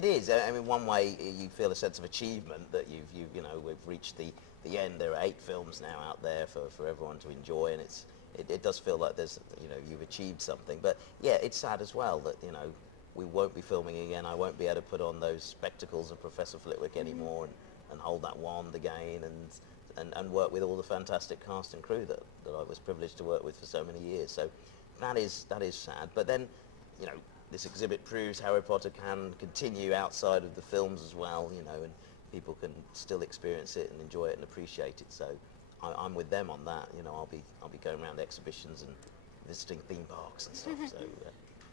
It is. I mean, one way you feel a sense of achievement that you know, we've reached the end. There are 8 films now out there for everyone to enjoy, and it does feel like there's, you know, you've achieved something. But yeah, it's sad as well that, you know, we won't be filming again. I won't be able to put on those spectacles of Professor Flitwick anymore and hold that wand again and work with all the fantastic cast and crew that I was privileged to work with for so many years. So that is sad. But then, you know, this exhibit proves Harry Potter can continue outside of the films as well, you know, and people can still experience it and enjoy it and appreciate it. So I'm with them on that. You know, I'll be going around exhibitions and visiting theme parks and stuff. So.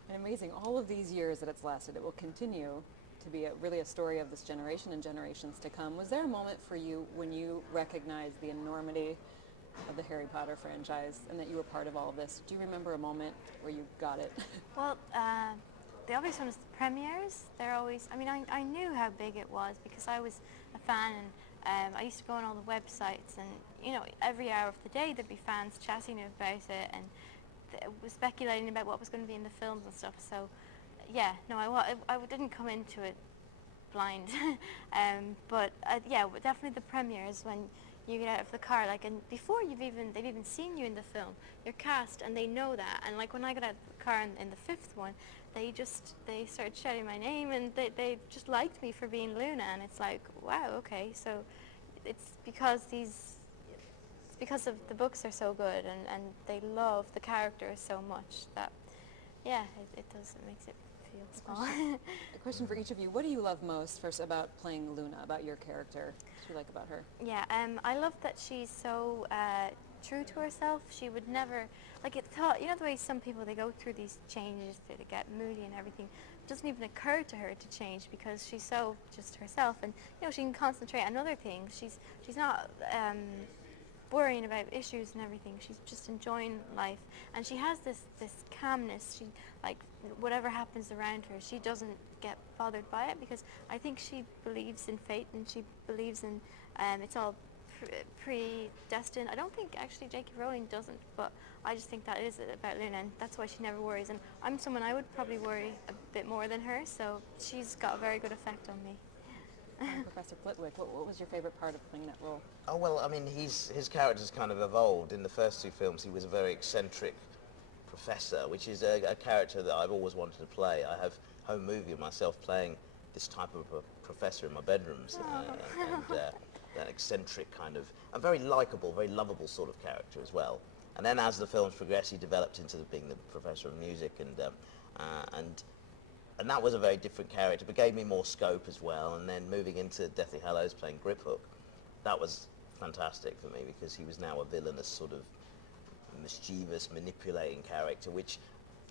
And amazing, all of these years that it's lasted, it will continue to be really a story of this generation and generations to come. Was there a moment for you when you recognized the enormity of the Harry Potter franchise and that you were part of all of this? Do you remember a moment where you got it? Well, the obvious one is the premieres. They're always, I mean, I knew how big it was because I was a fan, and I used to go on all the websites, and, you know, every hour of the day there'd be fans chatting about it and was speculating about what was going to be in the films and stuff. So yeah, no, I didn't come into it blind. But yeah, definitely the premieres, when you get out of the car, like, and before they've even seen you in the film, you're cast and they know that. And like when I got out of the car in the 5th one, they started shouting my name, and they just liked me for being Luna, and it's like, wow, okay, so it's because of the books are so good, and they love the characters so much that, yeah, it makes it feel small. A question for each of you. What do you love most first about playing Luna, about your character? What do you like about her? Yeah, I love that she's so true to herself. She would never, like, you know the way some people, they go through these changes, they get moody and everything. It doesn't even occur to her to change because she's so just herself, and, you know, she can concentrate on other things. She's not worrying about issues and everything. She's just enjoying life, and she has this calmness. She, like, whatever happens around her, she doesn't get bothered by it, because I think she believes in fate, and she believes in it's all predestined. I don't think actually J.K. Rowling doesn't, but I just think that is about Luna, and that's why she never worries. And I'm someone I would probably worry a bit more than her, so she's got a very good effect on me. Professor Flitwick, what was your favorite part of playing that role? Oh, well, I mean, his character's kind of evolved. In the first 2 films, he was a very eccentric professor, which is a character that I've always wanted to play. I have a home movie of myself playing this type of a professor in my bedrooms, and that eccentric kind of, a very likable, very lovable sort of character as well. And then as the films progressed, he developed into being the professor of music, and that was a very different character, but gave me more scope as well. And then moving into Deathly Hallows, playing Griphook, that was fantastic for me, because he was now a villainous, sort of mischievous, manipulating character, which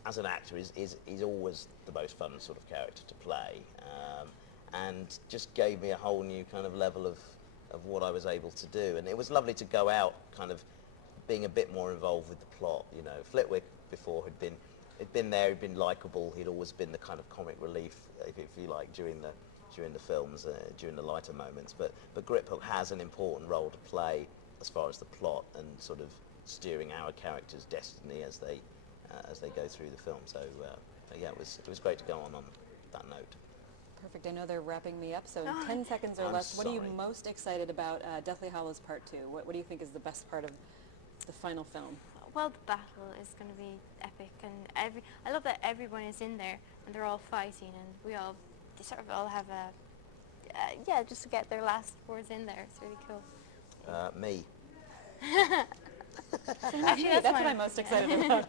as an actor is always the most fun sort of character to play, and just gave me a whole new kind of level of what I was able to do. And it was lovely to go out kind of being a bit more involved with the plot. You know, Flitwick before had been there, he'd been likeable, he'd always been the kind of comic relief, if you like, during the films, during the lighter moments. But Griphook has an important role to play as far as the plot and sort of steering our characters' destiny as they go through the film. So yeah, it was great to go on that note. Perfect. I know they're wrapping me up, so in 10 seconds or less, what are you most excited about Deathly Hallows Part 2? What do you think is the best part of the final film? Well, the battle is going to be epic, and I love that everyone is in there and they're all fighting, and they sort of all have yeah, just to get their last words in there. It's really cool. Me. Actually, That's what I'm most excited about.